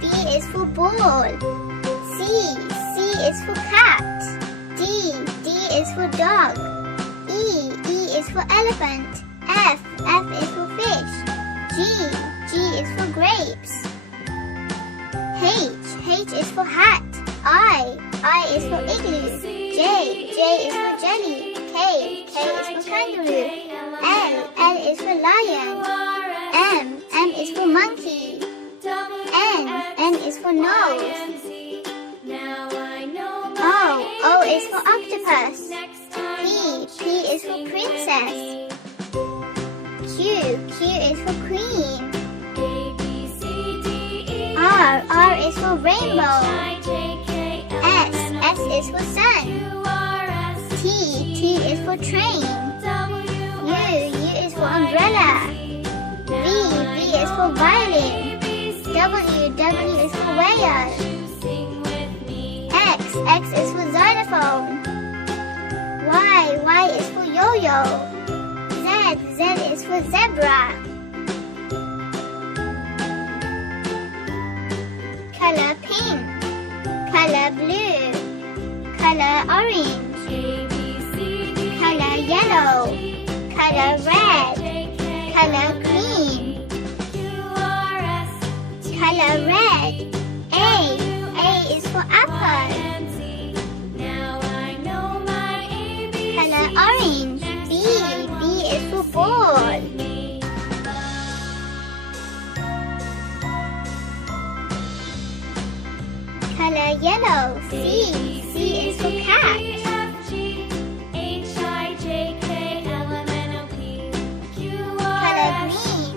B is for ball. C is for cat. D is for dog. E is for elephant. F is for fish. G is for grapes. H is for hat. I is for igloo. J is for jelly. K is for kangaroo. L is for lion. M is for monkey. N is for nose. O is for octopus. P is for princess. Q is for queen. R is for rainbow. S is for sun. T is for train. U is for umbrella. V is for violin. W is for whale. X is for xylophone. Y is for yo-yo. Z is for zebra. Color pink. Color blue. Color orange. Color yellow. Color red. Color green. Color red. A is for apple. Color orange. B is for ball. Color yellow. C is for cat. Color green.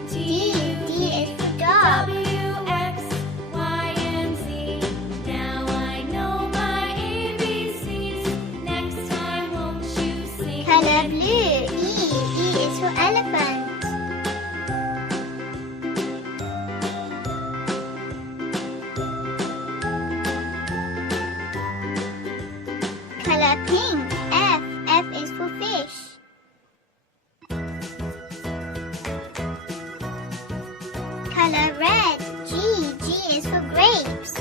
D is for dog. Color blue. E is for elephant. Color pink. F is for fish. Color red. G is for grapes.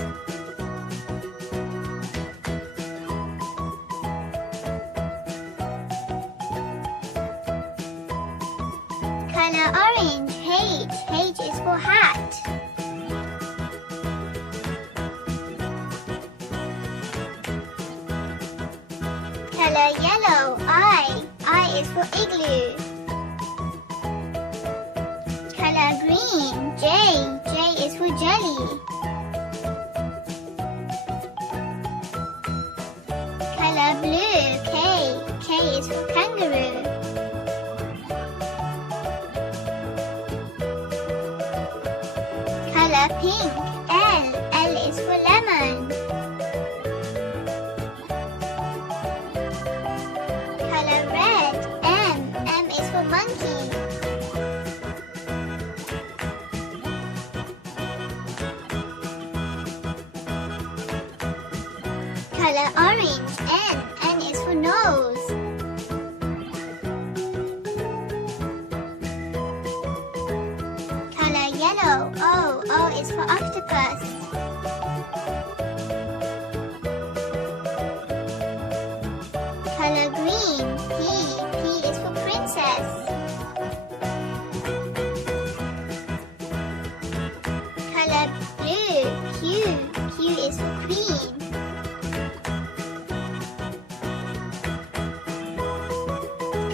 Color orange. H is for hat. Color yellow. I is for igloo. Color green. J is for jelly. Color blue. K is for kangaroo. Color pink. L is for lemon. Color red. M is for monkey. Color orange. N is for nose. Color yellow. O is for octopus. Color green. P is for princess. Color blue. Q is for queen.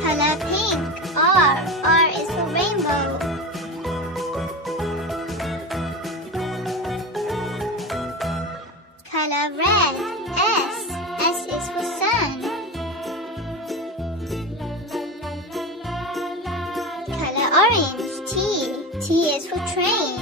Color pink. R is for rainbow. Color red. S is for sun. Color orange. T is for train.